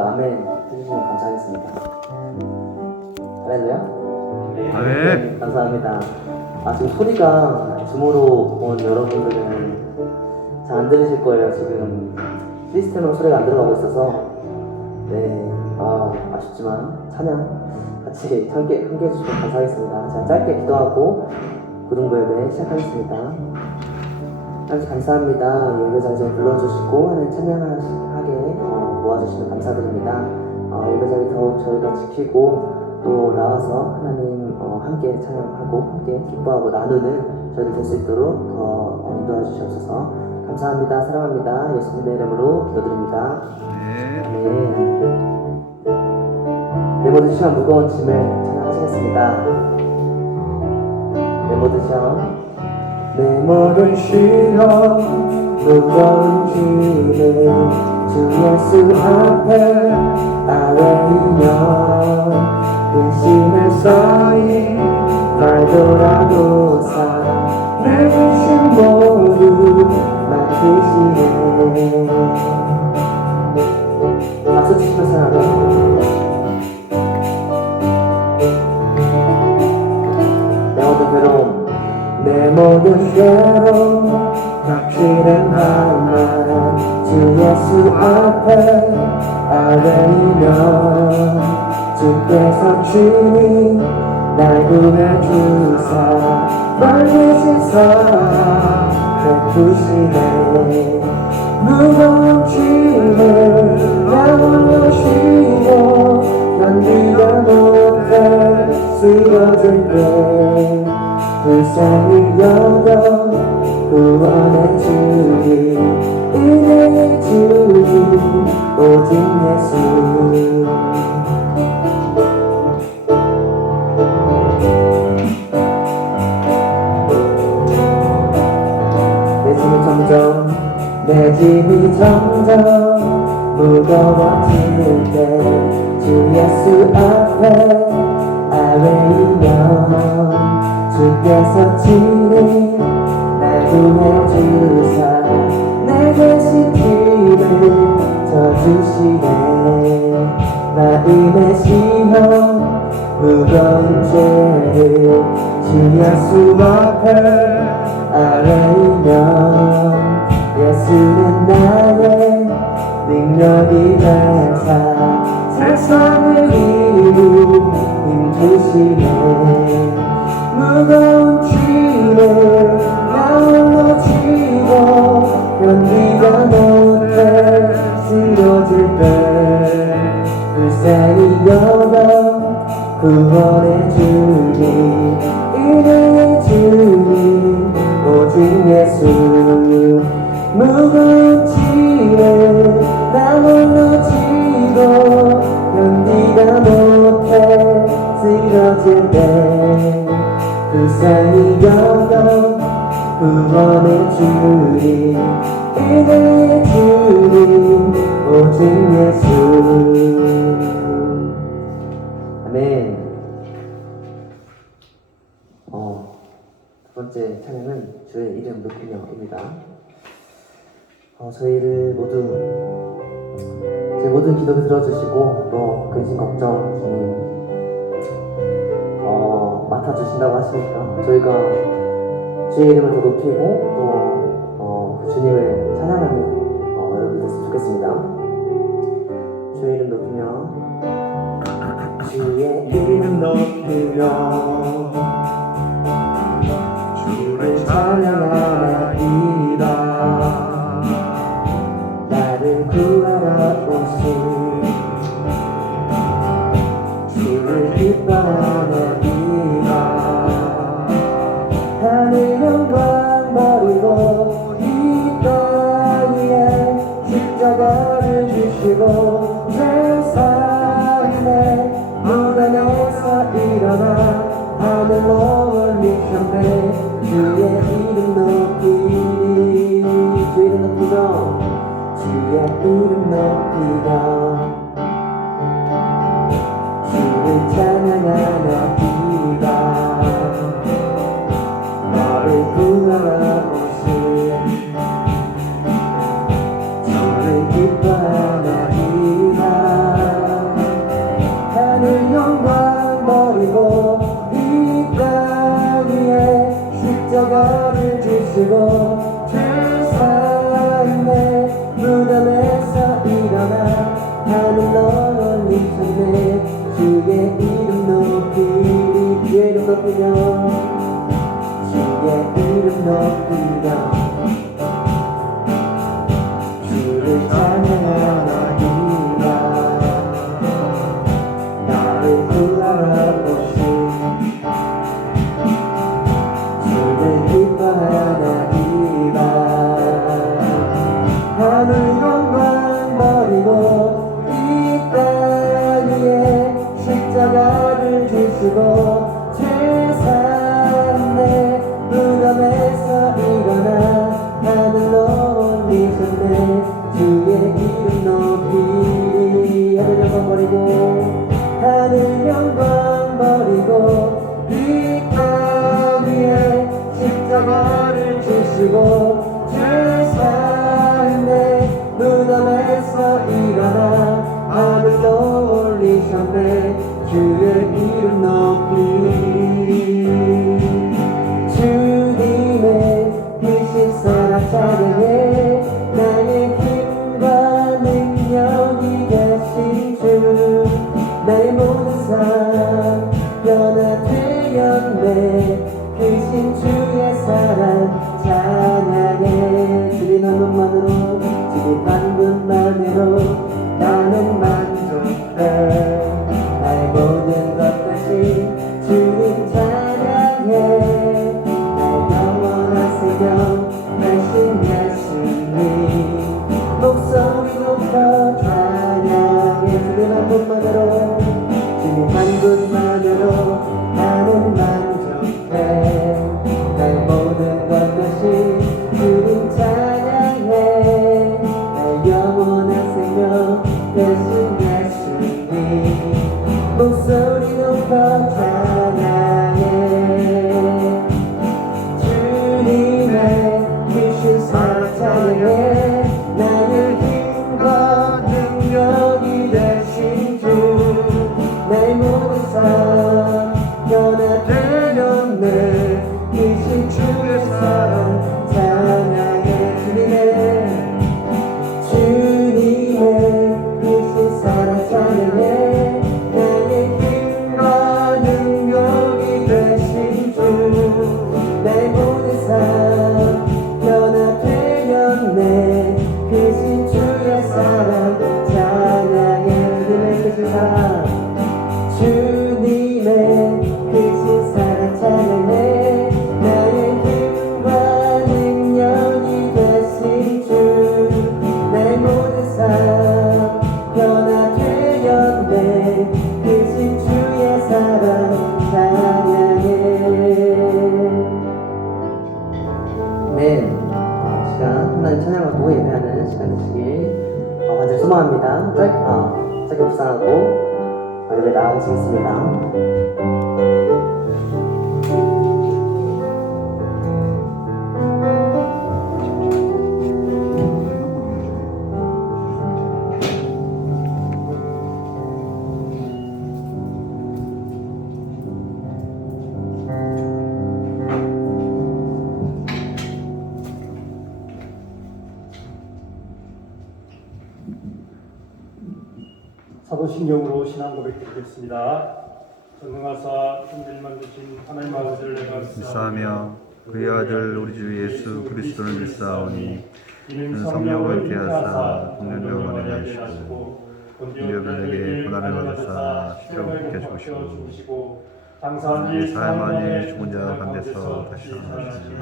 다들 아멘 해주시면 감사하겠습니다. 잘했나요? 아멘. 감사합니다. 지금 소리가 줌으로 온 여러분들은 잘 안 들으실 거예요. 지금 시스템으로 소리가 안 들어가고 있어서 아쉽지만 찬양 같이 함께 해주시면 감사하겠습니다. 자, 짧게 기도하고 고등부 예배 시작하겠습니다. 하나님 감사합니다. 예배 자리에 불러주시고 하나님 찬양하게 모아주시면 감사드립니다. 예배 자리 더욱 저희가 지키고 또 나와서 하나님 함께 찬양하고 함께 기뻐하고 나누는 저희들 될 수 있도록 더 인도해 주시옵소서. 감사합니다. 사랑합니다. 예수님의 이름으로 기도드립니다. 아멘. 내 모든 시험 무거운 짐을 찬양하시겠습니다. 내 모든 시험 내 모든 시험 무거운 짐을 주 예수 앞에 아뢰이며 근심을 쌓인 말도라도사 내 근심 모두 맡기시네. 박수 치시면서 하나요? 내 모든 괴로움 내 모든 괴로움 닥치는 한만 주 예수 앞에 아뢰이며 주께서 친히 날 구해주사 말리신 사랑 베푸시네. 무거운 짐을 나 홀로 쉬고 견디다 못해 쓰러질 때 불쌍히 여겨 구원의 주님 은혜의 주님 오직 예수. 내 짐이 점점 무거워질 때 주 예수 앞에 아뢰이며 주께서 친히 날 구해주사 내 대신 짐을 져주시네. 마음의 시험 무거운 죄를 주 예수 앞에 아뢰이며 예수는 나의 능력이 되사 세상을 이루 힘주시네. 무거운 짐을 나 홀로 지고 견디다 못해 쓰러질 때 불쌍히 여겨 구원의 주님 은혜의 주님 오직 예수. 무거운 짐을 나 홀로 지고 견디다 못해 쓰러질 때 불쌍히 여겨 구원의 주님 은혜의 주님 오직 예수. 아멘. 두 번째 찬양은 주의 이름 높이며입니다. 저희를 모두 제 모든 기도를 들어주시고 또 근심 걱정 주님 맡아주신다고 하시니까 저희가 주의 이름을 더 높이고 또 그 주님을 찬양하는 여러분들 됐으면 좋겠습니다. 주의 이름 높이며 주의 이름 높이며 주를 찬양하리라. 나를 구하러 오신 주를 기뻐하는 이가 하늘 영광 버리고 이 땅에 십자가를 주시고 내 삶에 무덤에서 일어나 하늘로 올리셨네. 주의 이름 높이리. 주의 이름 높이며 주의 이름 높이며 주를 찬양하는 이가 너를 구하러 오신 주를 기뻐하는 이가 주시고 죄사함에 무덤에서 일어나 하늘로 올리셨네. 주의 이름 높이리. 주의 이름 높이며 주의 이름 높이며 주를 찬양하나이다. 나를 구하러 오신 주를 기뻐하나이다. 하늘 영광 버리고 이 땅 위에 십자가를 지시고 죄사함에 무덤에서 일어나 하늘로 올리셨네. 주의 이름 높이. 하늘 영광 버리고 하늘 영광 버리고 이 땅 위에 십자가를 지시고 죄사함에 무덤에서 일어나 하늘로 올리셨네. 주의 이름 높이. 주님의 크신 사랑 찬양해. 나의 힘과 능력이 되신 주. 나의 모든 삶 변화되었네. 크신 주의 사랑 찬양해. 주님 한 분만으로 주님 한 분만으로 나는 만족해. 나의 모든 것 대신 주님 찬양해. 나의 영원한 생명 대신 예수님 목소리 높여 찬양해. 주님 한 분만으로 주님 한 분만으로 나는 만족해. 나의 모든 것 대신 주님 찬양해. 나의 영원한 생명 대신 예수님 목소리 높여 찬양해. 주님의 크신 사랑 찬양해. 나의 힘과 능력이 되신 주. 나의 모든 삶 변화되었네. 크신 주의 사랑 찬양해. 주님의 크신 사랑 찬양해. 나의 힘과 능력이 되신 주. 나의 모든 삶 변화되었네. 크신 주의 사랑 찬양해. 주님의 크신 사랑 주님의 크신 사랑 찬양해. 나의 힘과 능력이 되신 주. 나의 모든 삶 변화되었네. 크신 주의 사랑 찬양해. 네, 시간 하나님 찬양하고 예배하는 시간 되시길 간절히 소망합니다. 짧게 묵상하고 예배 나아가시겠습니다. 사도신경으로 신앙 고백드리겠습니다. 전능하사 천지를 만드신 하나님 아버지를 내가 믿사하며 그의 아들 우리 주 예수 그리스도를 믿사오니 이는 성령을 띠하사 동년병원에 가시고 본디오벨에게 고난을 받으사 십자가에 죽으시고 장사한 사흘 만에 죽은 자 가운데서 다시 살아나시며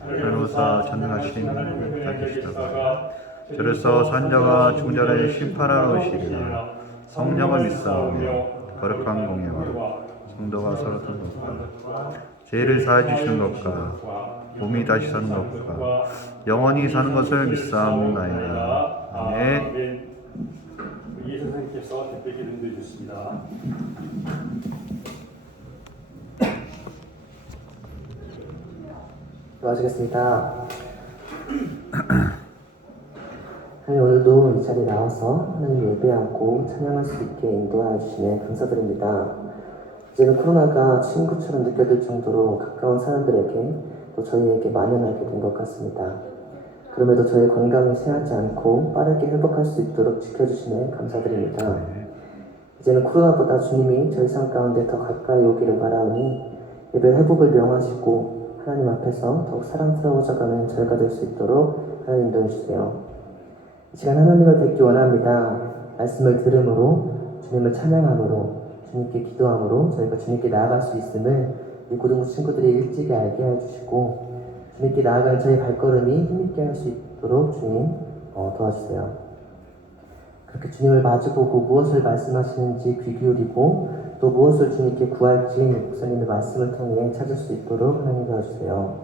하늘로사 전능하신 하나님께 계시다가 저로서 산자가 죽은 자를 심판하러 오시리라. 성령을 믿사오며 거룩한 공예와 성도가 서로 돕는것과 죄를 사해 주시는 것과 몸이 다시 사는 것과 영원히 사는 것을 믿사옵나이다. 아멘. 이 선생님께서 대표 기도해 주십니다. 도와주겠습니다. 하나님, 오늘도 이 자리에 나와서 하나님 예배하고 찬양할 수 있게 인도하여 주시네 감사드립니다. 이제는 코로나가 친구처럼 느껴질 정도로 가까운 사람들에게 또 저희에게 만연하게 된 것 같습니다. 그럼에도 저의 건강이 쇠하지 않고 빠르게 회복할 수 있도록 지켜주시네 감사드립니다. 이제는 코로나보다 주님이 저희 삶 가운데 더 가까이 오기를 바라오니 예배 회복을 명하시고 하나님 앞에서 더욱 사랑스러워져가는 저희가 될 수 있도록 하나님 인도해주세요. 이 시간 하나님을 뵙기 원합니다. 말씀을 들음으로 주님을 찬양함으로 주님께 기도함으로 저희가 주님께 나아갈 수 있음을 우리 고등부 친구들이 일찍이 알게 해주시고 주님께 나아가는 저희 발걸음이 힘있게 할 수 있도록 주님 도와주세요. 그렇게 주님을 마주보고 무엇을 말씀하시는지 귀 기울이고 또 무엇을 주님께 구할지 목사님의 말씀을 통해 찾을 수 있도록 하나님 도와주세요.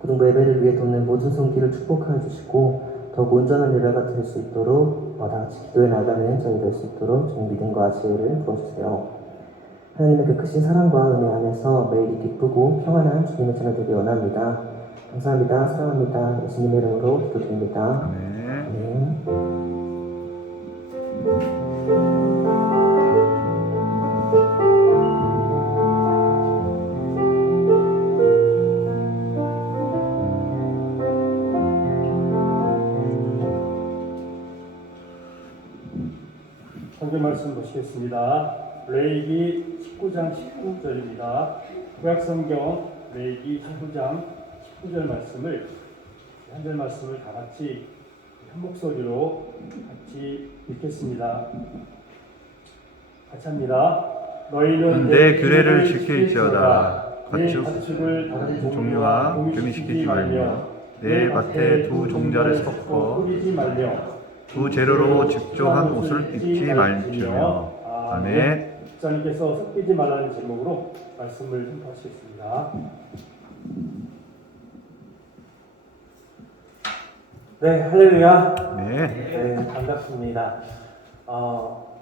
고등부 예배를 위해 돕는 모든 손길을 축복하여 주시고 더욱 온전한 예배가 될 수 있도록 다같이 기도해 나가는 저희 될 수 있도록 주님 믿음과 지혜를 부어주세요. 하나님의 그 크신 사랑과 은혜 안에서 매일이 기쁘고 평안한 주님의 자녀 되기 원합니다. 감사합니다. 사랑합니다. 예수님의 이름으로 기도드립니다. 아멘. 아멘. 성경 말씀 보시겠습니다. 레위기 19장 19절입니다. 구약성경 레위기 19장 19절 말씀을 한 절 말씀을 다 같이 한 목소리로 같이 읽겠습니다. 같이 합니다. 너희는 내 규례를 지킬지어다. 내 가축 가축을 다른 종류와 교미시키지 말며 내 밭에 두 종자를 섞어 뿌리지 말며 두 재료로 직조한 옷을 입지 말지며. 아멘. 목사님께서 섞이지 말라는 제목으로 말씀을 선포하시겠습니다. 네, 할렐루야. 네. 네, 반갑습니다.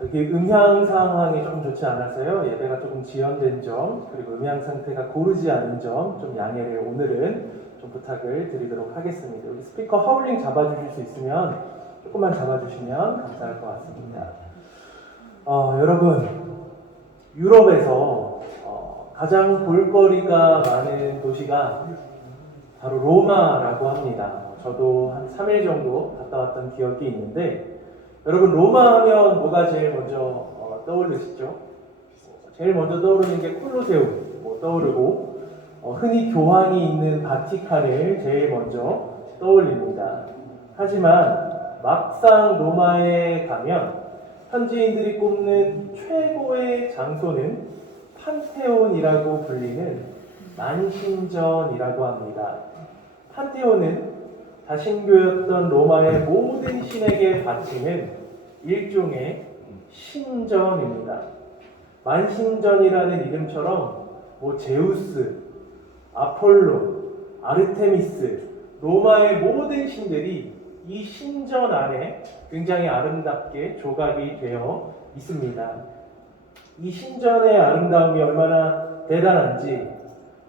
여기 음향 상황이 좀 좋지 않아서요. 예배가 조금 지연된 점, 그리고 음향 상태가 고르지 않은 점, 좀 양해를 오늘은 좀 부탁을 드리도록 하겠습니다. 여기 스피커 하울링 잡아주실 수 있으면 조금만 잡아주시면 감사할 것 같습니다. 여러분, 유럽에서 가장 볼거리가 많은 도시가 바로 로마라고 합니다. 저도 한 3일 정도 갔다 왔던 기억이 있는데, 여러분 로마 하면 뭐가 제일 먼저 떠오르시죠? 제일 먼저 떠오르는 게 콜로세움 떠오르고, 흔히 교황이 있는 바티칸을 제일 먼저 떠올립니다. 하지만 막상 로마에 가면 현지인들이 꼽는 최고의 장소는 판테온이라고 불리는 만신전이라고 합니다. 판테온은 다신교였던 로마의 모든 신에게 바치는 일종의 신전입니다. 만신전이라는 이름처럼 제우스, 아폴로, 아르테미스, 로마의 모든 신들이 이 신전 안에 굉장히 아름답게 조각이 되어 있습니다. 이 신전의 아름다움이 얼마나 대단한지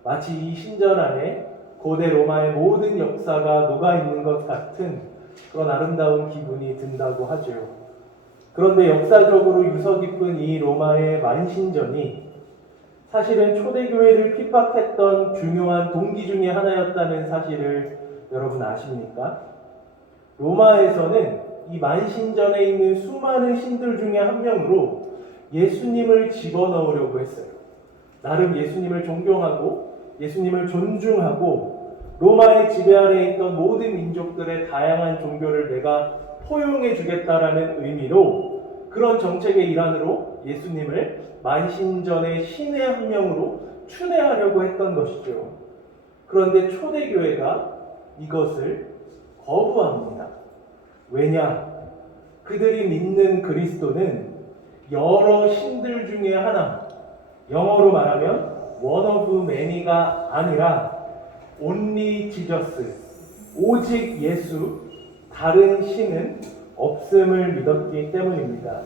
마치 이 신전 안에 고대 로마의 모든 역사가 녹아있는 것 같은 그런 아름다운 기분이 든다고 하죠. 그런데 역사적으로 유서 깊은 이 로마의 만신전이 사실은 초대교회를 핍박했던 중요한 동기 중에 하나였다는 사실을 여러분 아십니까? 로마에서는 이 만신전에 있는 수많은 신들 중에 한 명으로 예수님을 집어넣으려고 했어요. 나름 예수님을 존경하고 예수님을 존중하고 로마의 지배 아래에 있던 모든 민족들의 다양한 종교를 내가 포용해 주겠다라는 의미로 그런 정책의 일환으로 예수님을 만신전의 신의 한 명으로 추대하려고 했던 것이죠. 그런데 초대교회가 이것을 거부합니다. 왜냐? 그들이 믿는 그리스도는 여러 신들 중에 하나, 영어로 말하면 one of many가 아니라 only Jesus, 오직 예수, 다른 신은 없음을 믿었기 때문입니다.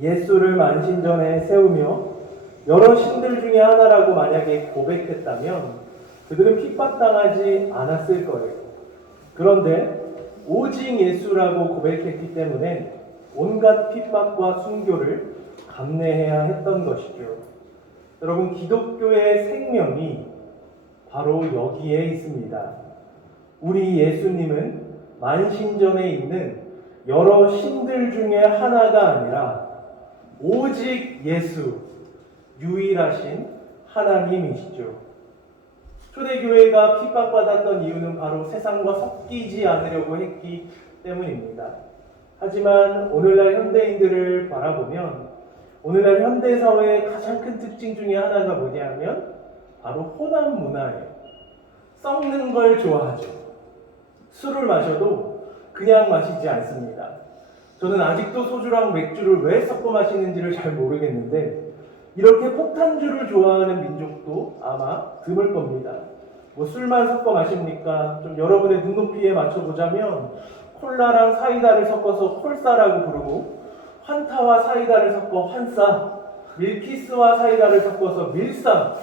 예수를 만신전에 세우며 여러 신들 중에 하나라고 만약에 고백했다면 그들은 핍박당하지 않았을 거예요. 그런데 오직 예수라고 고백했기 때문에 온갖 핍박과 순교를 감내해야 했던 것이죠. 여러분, 기독교의 생명이 바로 여기에 있습니다. 우리 예수님은 만신전에 있는 여러 신들 중에 하나가 아니라 오직 예수, 유일하신 하나님이시죠. 초대교회가 핍박받았던 이유는 바로 세상과 섞이지 않으려고 했기 때문입니다. 하지만 오늘날 현대인들을 바라보면 오늘날 현대사회의 가장 큰 특징 중에 하나가 뭐냐면 바로 혼합 문화예요. 썩는 걸 좋아하죠. 술을 마셔도 그냥 마시지 않습니다. 저는 아직도 소주랑 맥주를 왜 섞어 마시는지를 잘 모르겠는데 이렇게 폭탄주를 좋아하는 민족도 아마 드물 겁니다. 뭐 술만 섞어 마십니까? 좀 여러분의 눈높이에 맞춰보자면 콜라랑 사이다를 섞어서 콜사라고 부르고 환타와 사이다를 섞어 환사, 밀키스와 사이다를 섞어서 밀사,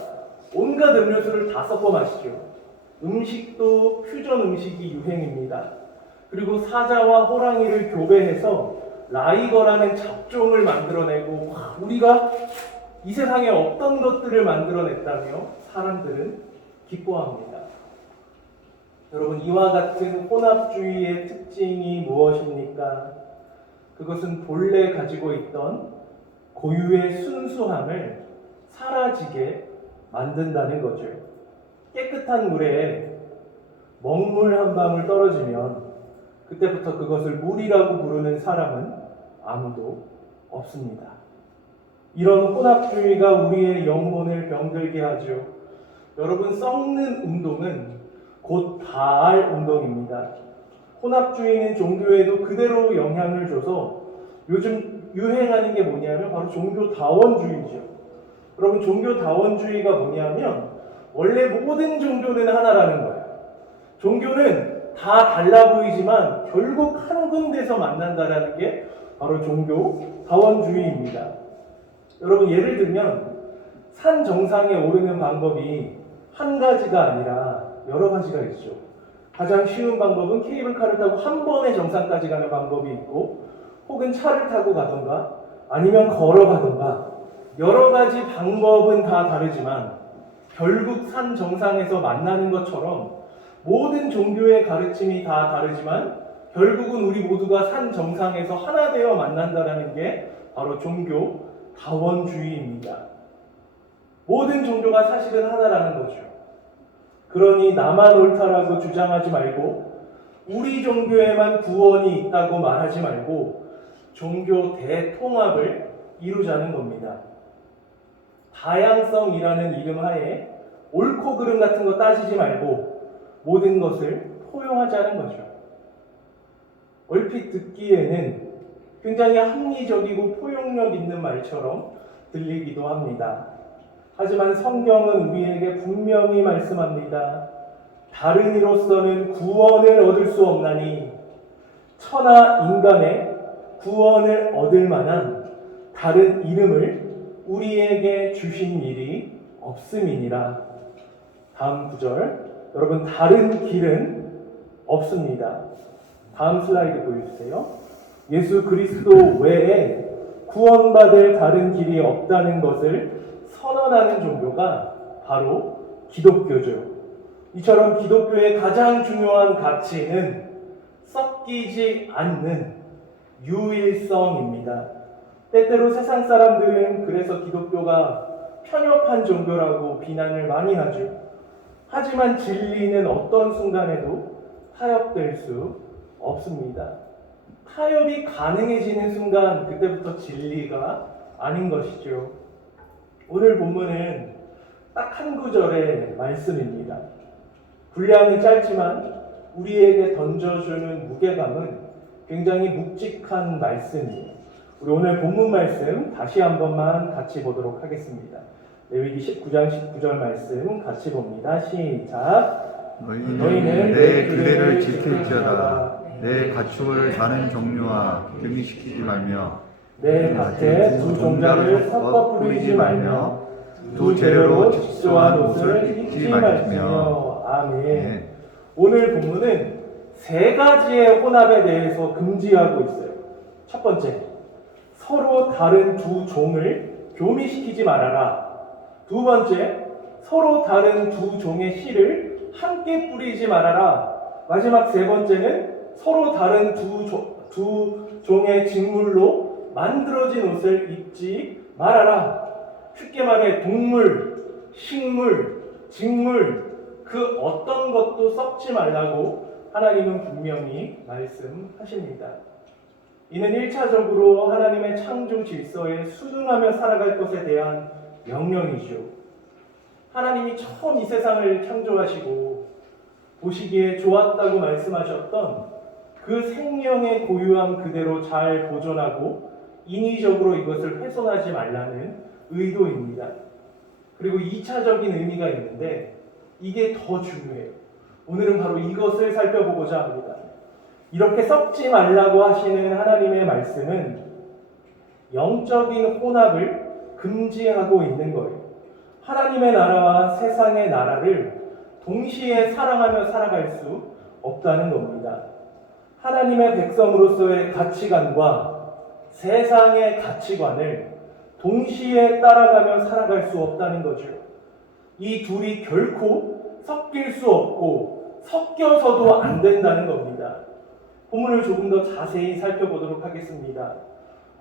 온갖 음료수를 다 섞어 마시죠. 음식도 퓨전 음식이 유행입니다. 그리고 사자와 호랑이를 교배해서 라이거라는 잡종을 만들어내고 우리가 이 세상에 없던 것들을 만들어냈다며 사람들은 기뻐합니다. 여러분, 이와 같은 혼합주의의 특징이 무엇입니까? 그것은 본래 가지고 있던 고유의 순수함을 사라지게 만든다는 거죠. 깨끗한 물에 먹물 한 방울 떨어지면 그때부터 그것을 물이라고 부르는 사람은 아무도 없습니다. 이런 혼합주의가 우리의 영혼을 병들게 하죠. 여러분, 썩는 운동은 곧 다할 운동입니다. 혼합주의는 종교에도 그대로 영향을 줘서 요즘 유행하는 게 뭐냐면 바로 종교다원주의죠. 여러분, 종교다원주의가 뭐냐면 원래 모든 종교는 하나라는 거예요. 종교는 다 달라 보이지만 결국 한 군데서 만난다라는 게 바로 종교다원주의입니다. 여러분, 예를 들면 산 정상에 오르는 방법이 한 가지가 아니라 여러 가지가 있죠. 가장 쉬운 방법은 케이블카를 타고 한 번에 정상까지 가는 방법이 있고 혹은 차를 타고 가던가 아니면 걸어가던가 여러 가지 방법은 다 다르지만 결국 산 정상에서 만나는 것처럼 모든 종교의 가르침이 다 다르지만 결국은 우리 모두가 산 정상에서 하나 되어 만난다는 게 바로 종교다원주의입니다. 모든 종교가 사실은 하나라는 거죠. 그러니 나만 옳다라고 주장하지 말고 우리 종교에만 구원이 있다고 말하지 말고 종교 대통합을 이루자는 겁니다. 다양성이라는 이름 하에 옳고 그름 같은 거 따지지 말고 모든 것을 포용하자는 거죠. 얼핏 듣기에는 굉장히 합리적이고 포용력 있는 말처럼 들리기도 합니다. 하지만 성경은 우리에게 분명히 말씀합니다. 다른 이로서는 구원을 얻을 수 없나니 천하 인간의 구원을 얻을 만한 다른 이름을 우리에게 주신 일이 없음이니라. 다음 구절, 여러분, 다른 길은 없습니다. 다음 슬라이드 보여주세요. 예수 그리스도 외에 구원받을 다른 길이 없다는 것을 선언하는 종교가 바로 기독교죠. 이처럼 기독교의 가장 중요한 가치는 섞이지 않는 유일성입니다. 때때로 세상 사람들은 그래서 기독교가 편협한 종교라고 비난을 많이 하죠. 하지만 진리는 어떤 순간에도 타협될 수 없습니다. 타협이 가능해지는 순간 그때부터 진리가 아닌 것이죠. 오늘 본문은 딱 한 구절의 말씀입니다. 분량은 짧지만 우리에게 던져주는 무게감은 굉장히 묵직한 말씀이에요. 우리 오늘 본문 말씀 다시 한 번만 같이 보도록 하겠습니다. 레위기 19장 19절 말씀 같이 봅니다. 시작. 너희는 내 규례를 지킬지어다. 내 가축을 다른 종류와 경리시키지 말며 내 밭에 두 종자를 섞어 뿌리지 말며 두 재료로 직소한 옷을 입지 말며. 아멘. 네. 오늘 본문은 세 가지의 혼합에 대해서 금지하고 있어요. 첫 번째, 서로 다른 두 종을 교미시키지 말아라. 두 번째, 서로 다른 두 종의 씨를 함께 뿌리지 말아라. 마지막 세 번째는 서로 다른 두 종의 직물로 만들어진 옷을 입지 말아라. 쉽게 말해 동물, 식물, 직물 그 어떤 것도 썩지 말라고 하나님은 분명히 말씀하십니다. 이는 1차적으로 하나님의 창조 질서에 순응하며 살아갈 것에 대한 명령이죠. 하나님이 처음 이 세상을 창조하시고 보시기에 좋았다고 말씀하셨던 그 생명의 고유함 그대로 잘 보존하고 인위적으로 이것을 훼손하지 말라는 의도입니다. 그리고 2차적인 의미가 있는데 이게 더 중요해요. 오늘은 바로 이것을 살펴보고자 합니다. 이렇게 썩지 말라고 하시는 하나님의 말씀은 영적인 혼합을 금지하고 있는 거예요. 하나님의 나라와 세상의 나라를 동시에 사랑하며 살아갈 수 없다는 겁니다. 하나님의 백성으로서의 가치관과 세상의 가치관을 동시에 따라가며 살아갈 수 없다는 거죠. 이 둘이 결코 섞일 수 없고 섞여서도 안 된다는 겁니다. 본문을 조금 더 자세히 살펴보도록 하겠습니다.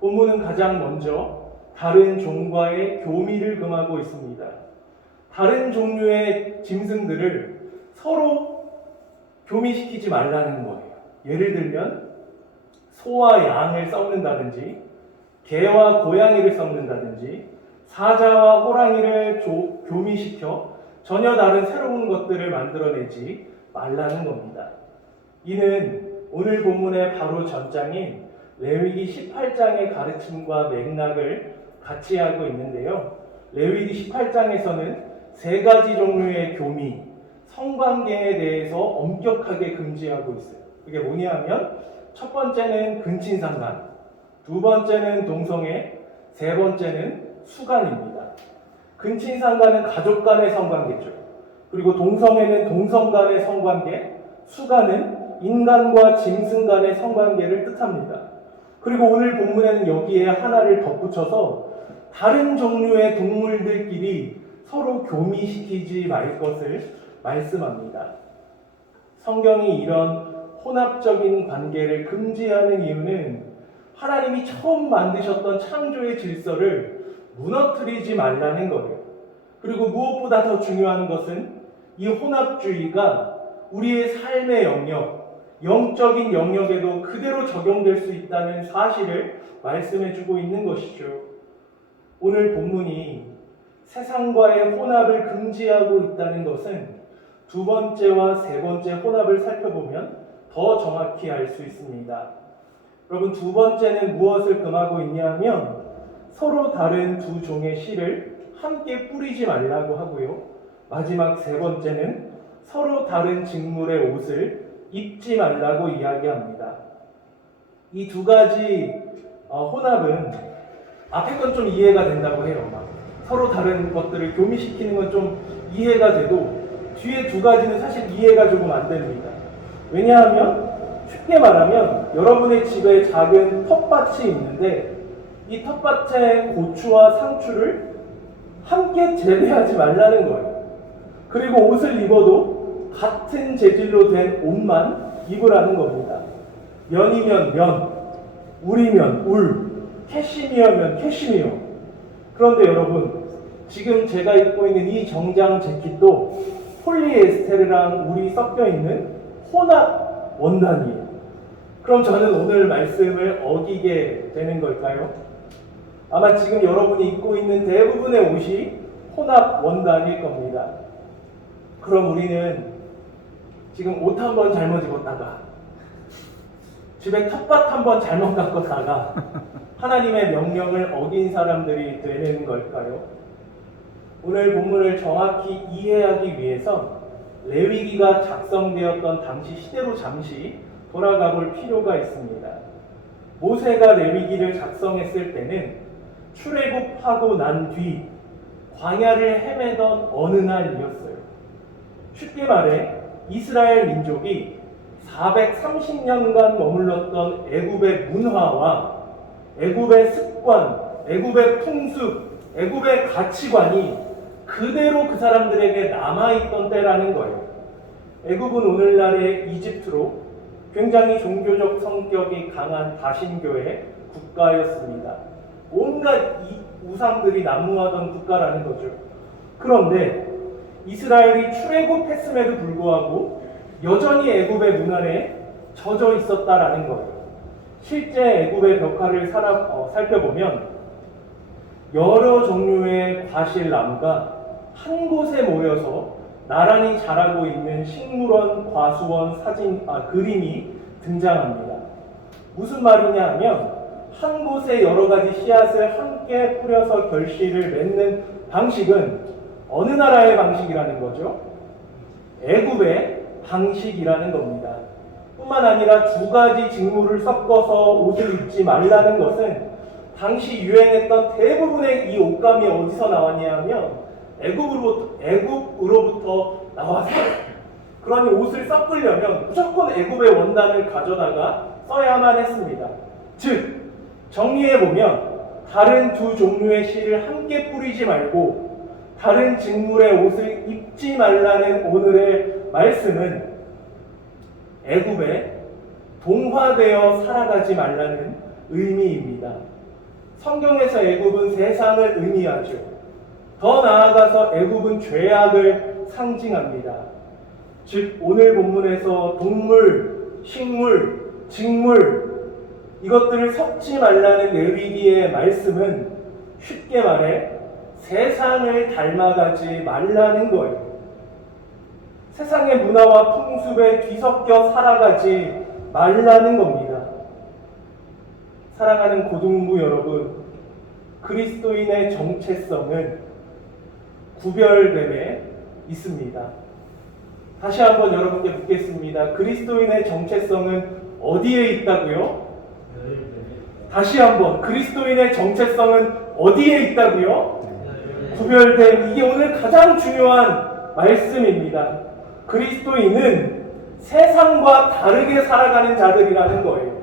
본문은 가장 먼저 다른 종과의 교미를 금하고 있습니다. 다른 종류의 짐승들을 서로 교미시키지 말라는 거예요. 예를 들면 소와 양을 썩는다든지 개와 고양이를 썩는다든지 사자와 호랑이를 교미시켜 전혀 다른 새로운 것들을 만들어내지 말라는 겁니다. 이는 오늘 본문의 바로 전장인 레위기 18장의 가르침과 맥락을 같이 하고 있는데요. 레위기 18장에서는 세 가지 종류의 교미, 성관계에 대해서 엄격하게 금지하고 있어요. 그게 뭐냐면 첫 번째는 근친상간, 두 번째는 동성애, 세 번째는 수간입니다. 근친상간은 가족 간의 성관계죠. 그리고 동성애는 동성 간의 성관계, 수간은 인간과 짐승 간의 성관계를 뜻합니다. 그리고 오늘 본문에는 여기에 하나를 덧붙여서 다른 종류의 동물들끼리 서로 교미시키지 말 것을 말씀합니다. 성경이 이런 혼합적인 관계를 금지하는 이유는 하나님이 처음 만드셨던 창조의 질서를 무너뜨리지 말라는 거예요. 그리고 무엇보다 더 중요한 것은 이 혼합주의가 우리의 삶의 영역, 영적인 영역에도 그대로 적용될 수 있다는 사실을 말씀해주고 있는 것이죠. 오늘 본문이 세상과의 혼합을 금지하고 있다는 것은 두 번째와 세 번째 혼합을 살펴보면 더 정확히 알 수 있습니다. 여러분, 두 번째는 무엇을 금하고 있냐면 서로 다른 두 종의 씨를 함께 뿌리지 말라고 하고요. 마지막 세 번째는 서로 다른 직물의 옷을 입지 말라고 이야기합니다. 이 두 가지 혼합은 앞에 건 좀 이해가 된다고 해요. 서로 다른 것들을 교미시키는 건 좀 이해가 돼도 뒤에 두 가지는 사실 이해가 조금 안 됩니다. 왜냐하면 쉽게 말하면 여러분의 집에 작은 텃밭이 있는데 이 텃밭에 고추와 상추를 함께 재배하지 말라는 거예요. 그리고 옷을 입어도 같은 재질로 된 옷만 입으라는 겁니다. 면이면 면, 울이면 울, 캐시미어면 캐시미어. 그런데 여러분, 지금 제가 입고 있는 이 정장 재킷도 폴리에스테르랑 울이 섞여 있는 혼합 원단이에요. 그럼 저는 오늘 말씀을 어기게 되는 걸까요? 아마 지금 여러분이 입고 있는 대부분의 옷이 혼합 원단일 겁니다. 그럼 우리는 지금 옷 한 번 잘못 입었다가 집에 텃밭 한 번 잘못 가꿨다가 하나님의 명령을 어긴 사람들이 되는 걸까요? 오늘 본문을 정확히 이해하기 위해서 레위기가 작성되었던 당시 시대로 잠시 돌아가 볼 필요가 있습니다. 모세가 레위기를 작성했을 때는 출애굽하고 난 뒤 광야를 헤매던 어느 날이었어요. 쉽게 말해 이스라엘 민족이 430년간 머물렀던 애굽의 문화와 애굽의 습관, 애굽의 풍습, 애굽의 가치관이 그대로 그 사람들에게 남아있던 때라는 거예요. 애굽은 오늘날의 이집트로 굉장히 종교적 성격이 강한 다신교의 국가였습니다. 온갖 우상들이 난무하던 국가라는 거죠. 그런데 이스라엘이 출애굽했음에도 불구하고 여전히 애굽의 문화에 젖어 있었다라는 거예요. 실제 애굽의 벽화를 살펴보면 여러 종류의 과실나무가 한 곳에 모여서 나란히 자라고 있는 식물원, 과수원, 그림이 등장합니다. 무슨 말이냐 하면 한 곳에 여러 가지 씨앗을 함께 뿌려서 결실을 맺는 방식은 어느 나라의 방식이라는 거죠? 애굽의 방식이라는 겁니다. 뿐만 아니라 두 가지 직물을 섞어서 옷을 입지 말라는 것은 당시 유행했던 대부분의 이 옷감이 어디서 나왔냐 하면 애굽으로부터 나왔어요. 그러니 옷을 섞으려면 무조건 애굽의 원단을 가져다가 써야만 했습니다. 즉 정리해보면 다른 두 종류의 씨를 함께 뿌리지 말고 다른 직물의 옷을 입지 말라는 오늘의 말씀은 애굽에 동화되어 살아가지 말라는 의미입니다. 성경에서 애굽은 세상을 의미하죠. 더 나아가서 애굽은 죄악을 상징합니다. 즉 오늘 본문에서 동물, 식물, 직물 이것들을 섞지 말라는 레위기의 말씀은 쉽게 말해 세상을 닮아가지 말라는 거예요. 세상의 문화와 풍습에 뒤섞여 살아가지 말라는 겁니다. 사랑하는 고등부 여러분, 그리스도인의 정체성은 구별됨에 있습니다. 다시 한번 여러분께 묻겠습니다. 그리스도인의 정체성은 어디에 있다고요? 다시 한번 그리스도인의 정체성은 어디에 있다고요? 구별됨. 이게 오늘 가장 중요한 말씀입니다. 그리스도인은 세상과 다르게 살아가는 자들이라는 거예요.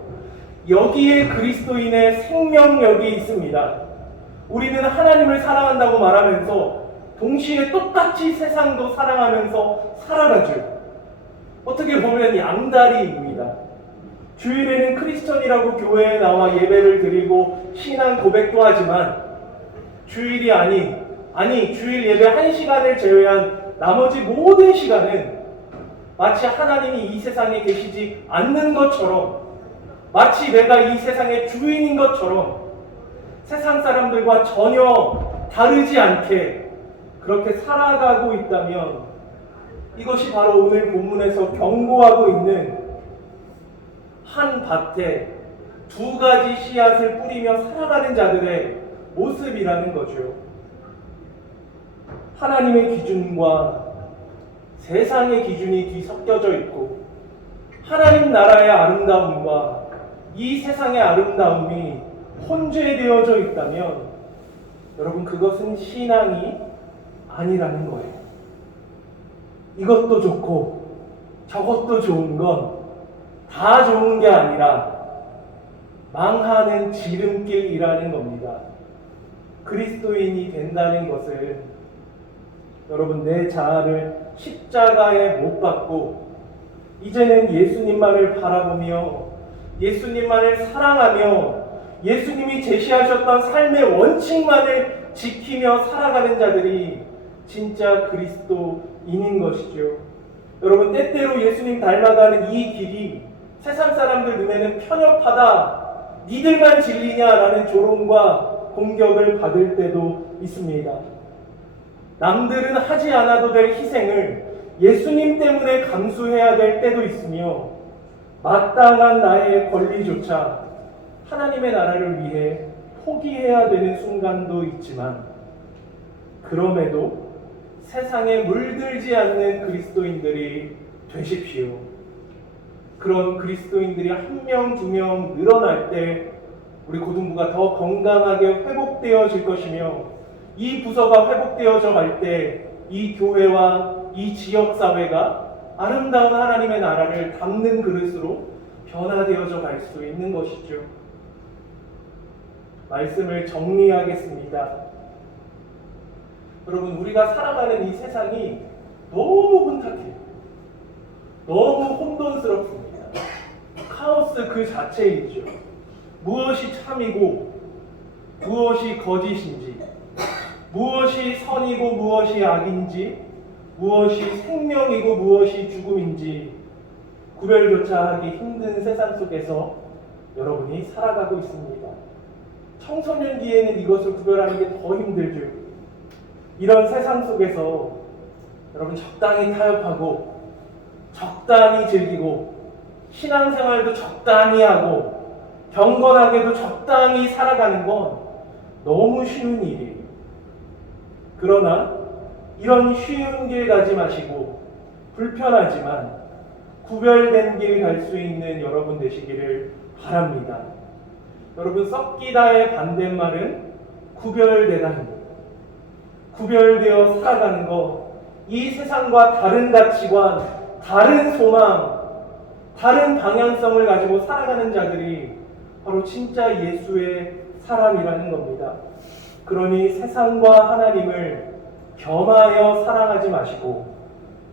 여기에 그리스도인의 생명력이 있습니다. 우리는 하나님을 사랑한다고 말하면서 동시에 똑같이 세상도 사랑하면서 살아가죠. 어떻게 보면 양다리입니다. 주일에는 크리스천이라고 교회에 나와 예배를 드리고 신앙 고백도 하지만 주일이 주일 예배 1시간을 제외한 나머지 모든 시간은 마치 하나님이 이 세상에 계시지 않는 것처럼, 마치 내가 이 세상의 주인인 것처럼 세상 사람들과 전혀 다르지 않게 그렇게 살아가고 있다면 이것이 바로 오늘 본문에서 경고하고 있는 한 밭에 두 가지 씨앗을 뿌리며 살아가는 자들의 모습이라는 거죠. 하나님의 기준과 세상의 기준이 뒤섞여져 있고 하나님 나라의 아름다움과 이 세상의 아름다움이 혼재되어져 있다면 여러분 그것은 신앙이 아니라는 거예요. 이것도 좋고 저것도 좋은 건 다 좋은 게 아니라 망하는 지름길이라는 겁니다. 그리스도인이 된다는 것은 여러분 내 자아를 십자가에 못 박고 이제는 예수님만을 바라보며 예수님만을 사랑하며 예수님이 제시하셨던 삶의 원칙만을 지키며 살아가는 자들이 진짜 그리스도인인 것이죠. 여러분 때때로 예수님 닮아가는 이 길이 세상 사람들 눈에는 편협하다, 니들만 진리냐라는 조롱과 공격을 받을 때도 있습니다. 남들은 하지 않아도 될 희생을 예수님 때문에 감수해야 될 때도 있으며 마땅한 나의 권리조차 하나님의 나라를 위해 포기해야 되는 순간도 있지만 그럼에도 세상에 물들지 않는 그리스도인들이 되십시오. 그런 그리스도인들이 한 명, 두 명 늘어날 때 우리 고등부가 더 건강하게 회복되어질 것이며 이 부서가 회복되어져 갈 때 이 교회와 이 지역사회가 아름다운 하나님의 나라를 담는 그릇으로 변화되어져 갈 수 있는 것이죠. 말씀을 정리하겠습니다. 여러분, 우리가 살아가는 이 세상이 너무 혼탁해요. 너무 혼돈스럽습니다. 카오스 그 자체이죠. 무엇이 참이고 무엇이 거짓인지, 무엇이 선이고 무엇이 악인지, 무엇이 생명이고 무엇이 죽음인지 구별조차 하기 힘든 세상 속에서 여러분이 살아가고 있습니다. 청소년기에는 이것을 구별하는 게 더 힘들죠. 이런 세상 속에서 여러분 적당히 타협하고 적당히 즐기고 신앙생활도 적당히 하고 경건하게도 적당히 살아가는 건 너무 쉬운 일이에요. 그러나 이런 쉬운 길 가지 마시고 불편하지만 구별된 길 갈 수 있는 여러분 되시기를 바랍니다. 여러분, 썩기다의 반대말은 구별되다입니다. 구별되어 살아가는 것, 이 세상과 다른 가치관, 다른 소망, 다른 방향성을 가지고 살아가는 자들이 바로 진짜 예수의 사람이라는 겁니다. 그러니 세상과 하나님을 겸하여 사랑하지 마시고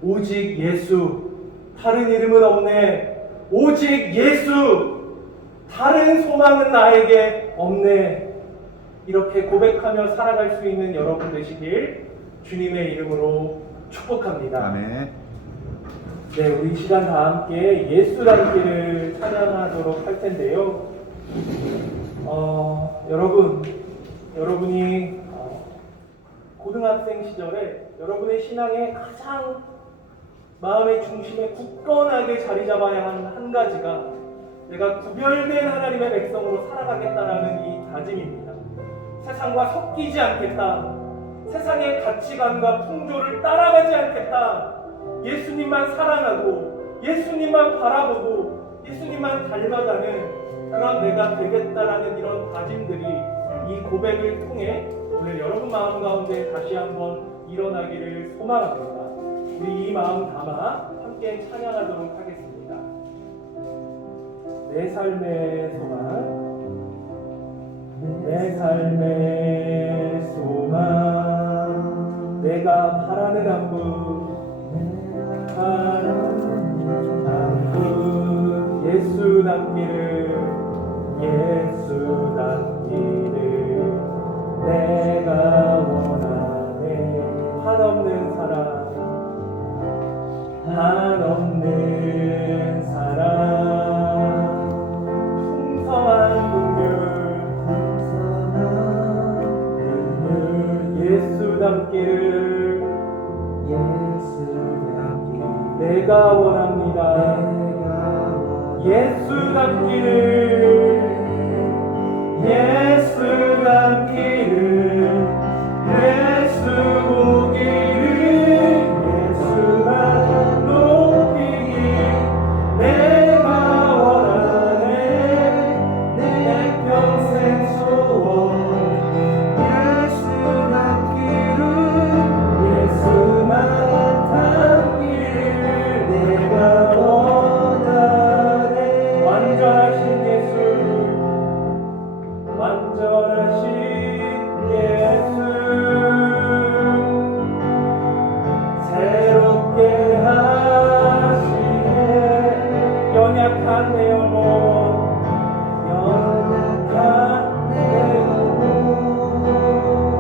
오직 예수, 다른 이름은 없네, 오직 예수, 다른 소망은 나에게 없네, 이렇게 고백하며 살아갈 수 있는 여러분 되시길 주님의 이름으로 축복합니다. 아멘. 네, 우리 이 시간 다 함께 예수 닮기를 찬양하도록 할 텐데요. 여러분이 고등학생 시절에 여러분의 신앙의 가장 마음의 중심에 굳건하게 자리 잡아야 하는 한 가지가 내가 구별된 하나님의 백성으로 살아가겠다라는 이 다짐입니다. 세상과 섞이지 않겠다. 세상의 가치관과 풍조를 따라가지 않겠다. 예수님만 사랑하고 예수님만 바라보고 예수님만 닮아가는 그런 내가 되겠다라는 이런 다짐들이 이 고백을 통해 오늘 여러분 마음 가운데 다시 한번 일어나기를 소망합니다. 우리 이 마음 담아 함께 찬양하도록 하겠습니다. 내 삶의 소망, 내 삶의 소망, 내가 바라는 안부, 예수 닮기를, 예수 닮기를 내가 원하네. 한없는 사랑, 한없는 사랑, 풍성한 긍휼, 예수 닮기를, 내가 원합니다. 예수 닮기를, 예수 닮기를, 예수 보기를, 예수만 높이길 내가 원하네. 내 평생 소원, 예수 닮기를, 예수만 닮기를 내가 원하네. 완전하신 예수, 완전하신 예수, 새롭게 하시네. 연약한 내 영혼, 연약한 내 영혼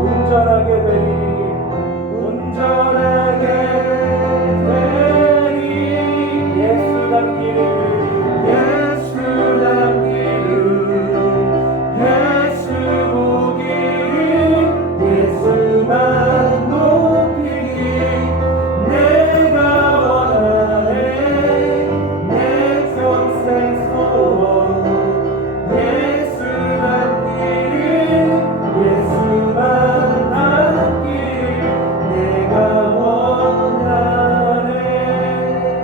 온전하게 되리, 온전하게 되리. 예수 닮기를, 예수 닮기를, 예수 보기를, 예수만 높이길 내가 원하네. 내 평생 소원, 예수 닮기를, 예수만 닮기를 내가 원하네.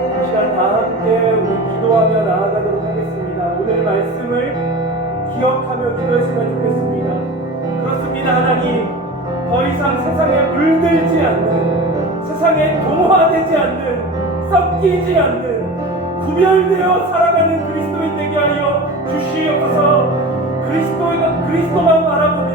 이 시간 다 함께 우리 기도하며 나아가도록 하겠습니다. 오늘 말씀을 기억하며 기도했으면 좋겠습니다. 그렇습니다. 하나님, 더 이상 세상에 물들지 않는, 세상에 동화되지 않는, 섞이지 않는, 구별되어 살아가는 그리스도인 되게 하여 주시옵소서. 그리스도만 바라보며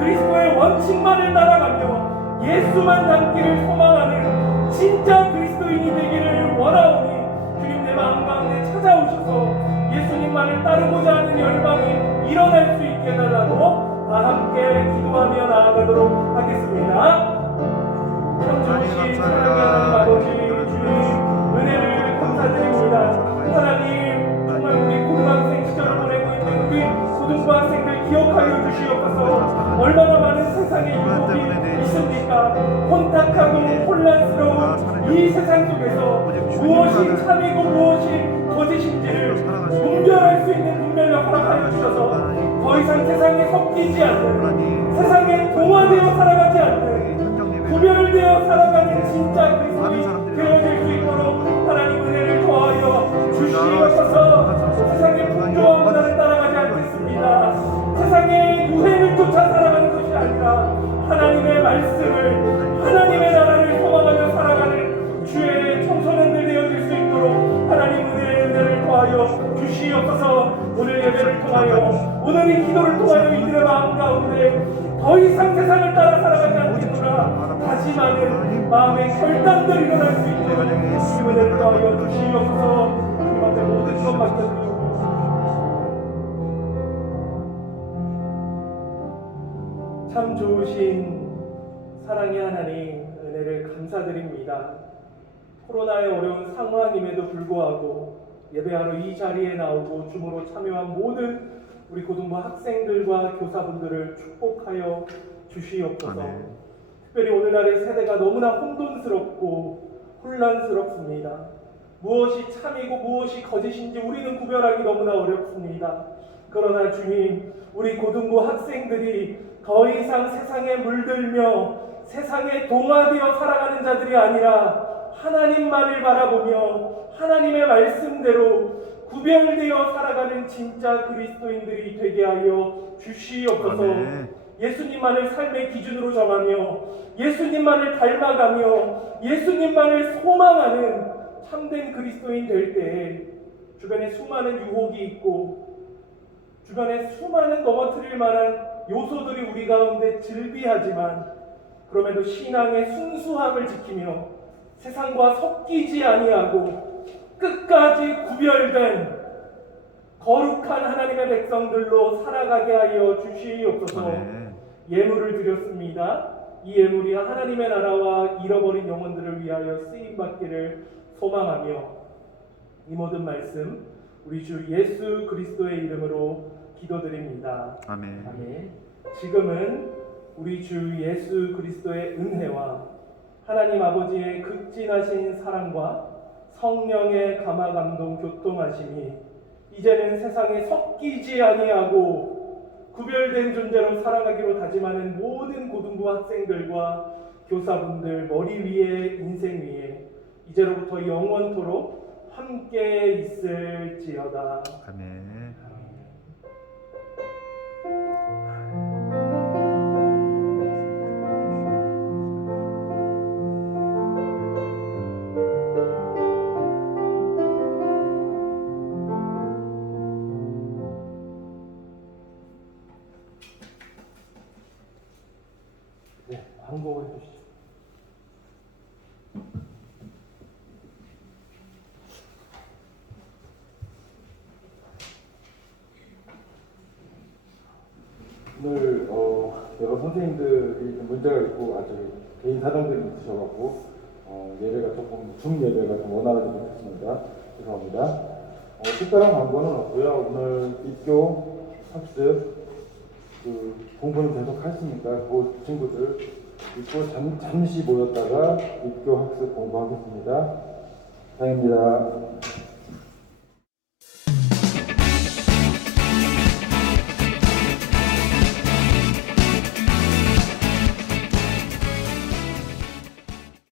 그리스도의 원칙만을 따라가며 예수만 닮기를 소망하는 진짜 그리스도인이 되기를 원하오니 주님 내 마음 가운데 찾아오셔서 예수님만을 따르고자 하는 열망이 일어날 수 있게 해달라고 다 함께 기도하며 나아가도록 하겠습니다. 참 좋으신 사랑의 하나님 아버지 주님 은혜를 감사드립니다. 하나님 정말 우리 고등학생 시절을 보내고 있는 우리 고등부 학생들 기억하여 주시옵소서. 얼마나 많은 세상의 유혹이 있습니까? 혼탁하고 혼란스러운 이 세상 속에서 무엇이 참이고 무엇이 거짓인지를 분별할 수 있는 분별력 허락하여 주셔서 더 이상 세상에 섞이지 않는, 세상에 동화되어 살아가지 않는, 구별되어 살아가는 진짜 그리스도인이 되어질 수 있도록 하나님 은혜를 더하여 주시옵소서. 세상의 풍조와 문화를 따라가지 않겠습니다. 세상의 유행을 쫓아 살아가는 것이 아니라 하나님의 말씀을, 하나님의 나라를 소망하며 살아가는 주의 청소년들 되어질 수 있도록 하나님 은혜를 더하여 주시옵소서. 오늘 예배를 통하여, 오늘 이 기도를 통하여 이들의 마음 가운데 더 이상 세상을 따라 살아가지 않겠구나 다짐하는 마음의 결단들이 일어날 수 있도록 주님 은혜를 더하여 주시옵소서. 주님한테 모든 것 맡겨드리고 참 좋으신 사랑의 하나님 은혜를 감사드립니다. 코로나의 어려운 상황임에도 불구하고 예배하러 이 자리에 나오고 줌으로 참여한 모든 우리 고등부 학생들과 교사분들을 축복하여 주시옵소서. 아멘. 특별히 오늘날의 세대가 너무나 혼돈스럽고 혼란스럽습니다. 무엇이 참이고 무엇이 거짓인지 우리는 구별하기 너무나 어렵습니다. 그러나 주님, 우리 고등부 학생들이 더 이상 세상에 물들며 세상에 동화되어 살아가는 자들이 아니라 하나님만을 바라보며 하나님의 말씀대로 구별되어 살아가는 진짜 그리스도인들이 되게 하여 주시옵소서. 아멘. 예수님만을 삶의 기준으로 정하며 예수님만을 닮아가며 예수님만을 소망하는 참된 그리스도인 될 때에 주변에 수많은 유혹이 있고 주변에 수많은 넘어뜨릴 만한 요소들이 우리 가운데 즐비하지만 그럼에도 신앙의 순수함을 지키며 세상과 섞이지 아니하고 끝까지 구별된 거룩한 하나님의 백성들로 살아가게 하여 주시옵소서. 아멘. 예물을 드렸습니다. 이 예물이 하나님의 나라와 잃어버린 영혼들을 위하여 쓰임받기를 소망하며 이 모든 말씀 우리 주 예수 그리스도의 이름으로 기도드립니다. 아멘. 아멘. 지금은 우리 주 예수 그리스도의 은혜와 하나님 아버지의 극진하신 사랑과 성령의 감화 감동 교통하심이 이제는 세상에 섞이지 아니하고 구별된 존재로 살아가기로 다짐하는 모든 고등부 학생들과 교사분들 머리 위에 인생 위에 이제로부터 영원토록 함께 있을지어다. 아멘. 네, 항복을 해주시죠. 오늘 여러 선생님들이 좀 문제가 있고 아주 개인 사정들이 있으셔갖고 예배가 조금 예배가 좀 원활하지 못했습니다. 죄송합니다. 특별한 광고는 없고요. 오늘 입교 학습 공부는 계속 하시니까 그 친구들 입고 잠시 모였다가 입교 학습 공부하겠습니다. 다행입니다.